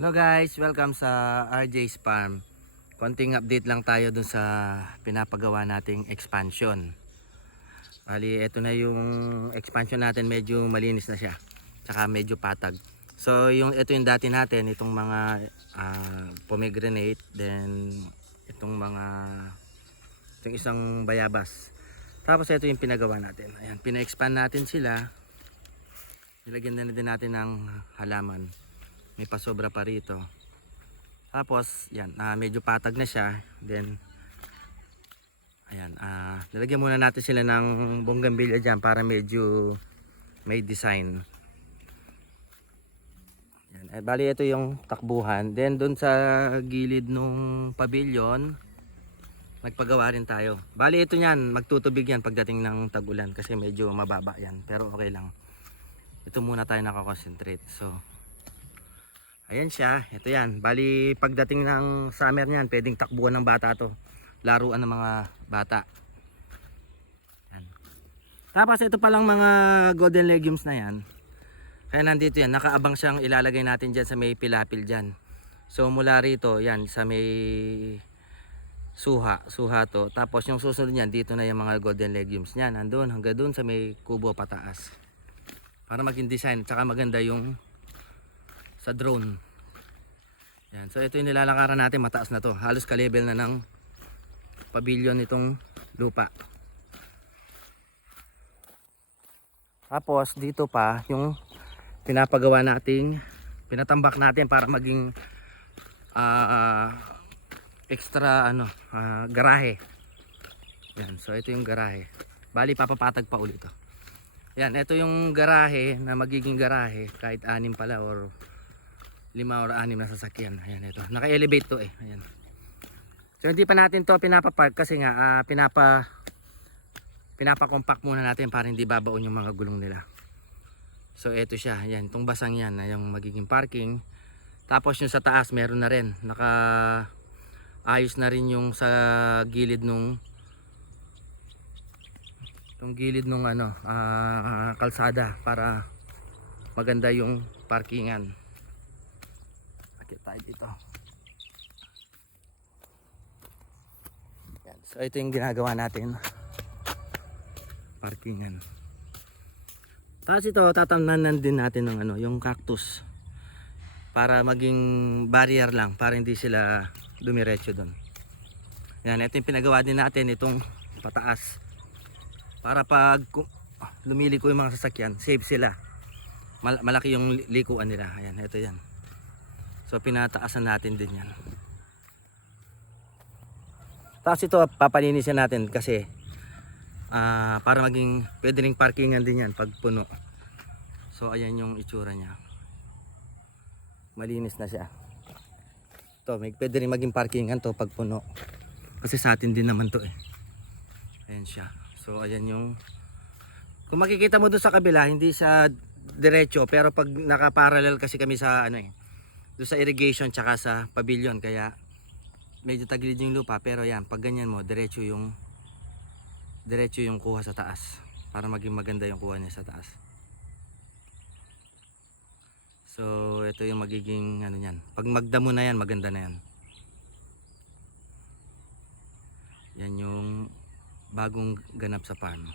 Hello guys, welcome sa RJ's Farm. Konting update lang tayo dun sa pinapagawa nating expansion. Bali, ito na yung expansion natin, medyo malinis na siya. Tsaka medyo patag. So, ito yung dati natin, itong mga pomegranate, then itong isang bayabas. Tapos ito yung pinagawa natin. Ayan, pina-expand natin sila. Nilagyan na din natin ng halaman. May pasobra pa rito. Tapos yan, medyo patag na siya. Then ayan, nilagyan muna natin sila ng bougainvillea dyan para medyo may design. Yan, bali ito yung takbuhan. Then dun sa gilid nung pavilion, nagpagawa rin tayo. Bali ito yan, magtutubig yan pagdating ng tag-ulan kasi medyo mababa yan. Pero okay lang. Ito muna tayo nakakonsentrate. So ayan siya, ito yan. Bali pagdating ng summer niyan, pwedeng takbuhan ng bata to. Laruan ng mga bata. Yan. Tapos ito palang mga golden legumes na yan. Kaya nandito yan, nakaabang siyang ilalagay natin dyan sa may pilapil dyan. So mula rito, yan, sa may suha to. Tapos yung susunod niyan, dito na yung mga golden legumes niyan. Andun, hanggang dun sa may kubo pataas. Para maging design, tsaka maganda yung sa drone. Yan. So ito yung nilalakaran natin, mataas na to. Halos ka-level na ng pavilion itong lupa. Tapos dito pa yung pinapagawa nating, pinatambak natin para maging extra garahe. Yan. So ito yung garahe. Bali papapatag pa ulit to. Yan, ito yung garahe na magiging garahe kahit 6 pala or 5 or 6 na sasakyan. Ayan, ito. Naka-elevate to eh. Ayan. So hindi pa natin to pinapapark kasi nga pinapa-compact muna natin para hindi babaon yung mga gulong nila. So ito siya. Ayan, itong basang yan na yung magiging parking. Tapos yung sa taas meron na rin. Naka-ayos na rin yung sa gilid nung kalsada para maganda yung parkingan. Tayo dito. Yan. So ito yung ginagawa natin, parkingan. Tapos ito tatamnan din natin ng yung cactus para maging barrier lang, para hindi sila dumiretso doon. Yan, ito yung pinagawa din natin, itong pataas para pag lumiliko yung mga sasakyan, safe sila. Malaki yung likuan nila. Ayan, ito yan. So pinataasan natin din yan. Tapos ito papalinisin natin kasi para maging pwede ring parkingan din yan pag puno. So ayan yung itsura niya. Malinis na siya. Ito, pwede rin maging parkingan to pag puno. Kasi sa atin din naman to eh. Ayan siya. So ayan yung, kung makikita mo doon sa kabila, hindi siya diretso pero pag nakaparallel kasi kami sa doon sa irrigation tsaka sa pavilion, kaya medyo tagilid yung lupa. Pero yan, pag ganyan mo, diretso yung kuha sa taas para maging maganda yung kuha niya sa taas. So ito yung magiging niyan. Pag magdamo na yan, maganda na yan. Yan yung bagong ganap sa farm.